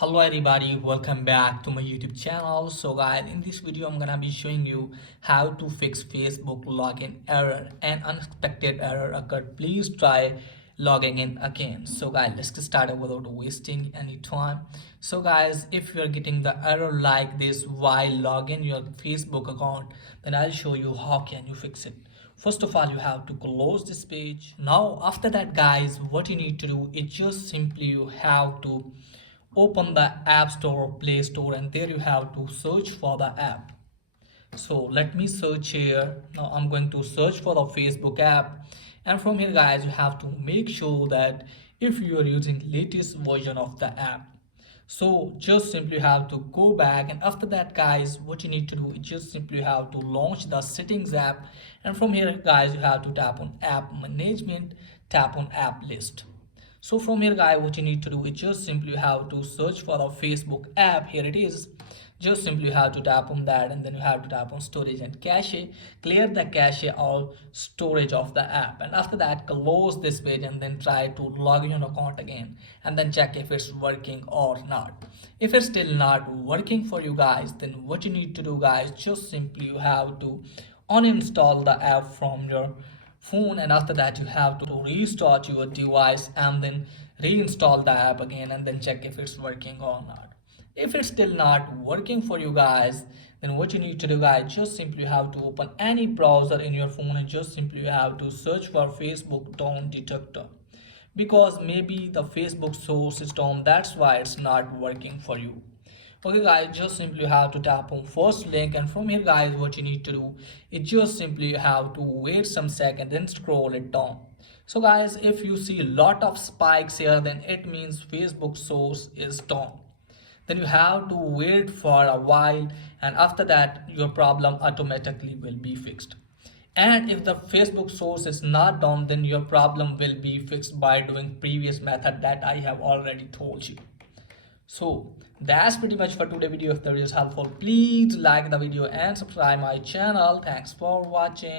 Hello everybody, welcome back to my YouTube channel. So guys, in this video I'm gonna be showing you how to fix Facebook login error. An unexpected error occurred. Please try logging in again. So guys, let's get started without wasting any time. So guys, if you're getting the error like this while logging your Facebook account, then I'll show you how can you fix it. First of all, you have to close this page. Now after that guys, what you need to do is just simply you have to open the App Store or Play Store, and there you have to search for the app. So let me search here. Now I'm going to search for the Facebook app, and from here guys you have to make sure that if you are using latest version of the app. So just simply have to go back, and after that guys what you need to do is just simply have to launch the settings app, and from here guys you have to tap on app management, tap on app list. So from here guys what you need to do is just simply have to search for the Facebook app. Here it is. Just simply have to tap on that, and then you have to tap on storage and cache, clear the cache or storage of the app, and after that close this page and then try to log in your account again and then check if it's working or not. If it's still not working for you guys, then what you need to do guys, just simply you have to uninstall the app from your phone, and after that you have to restart your device and then reinstall the app again and then check if it's working or not. If it's still not working for you guys, then what you need to do guys, just simply have to open any browser in your phone and just simply have to search for Facebook DOM detector, because maybe the Facebook source is down, that's why it's not working for you. Okay guys, just simply have to tap on first link, and from here guys what you need to do is just simply have to wait some second and scroll it down. So guys, if you see a lot of spikes here, then it means Facebook source is down. Then you have to wait for a while, and after that your problem automatically will be fixed. And if the Facebook source is not down, then your problem will be fixed by doing previous method that I have already told you. So that's pretty much for today's video. If the video is helpful, please like the video and subscribe my channel. Thanks for watching.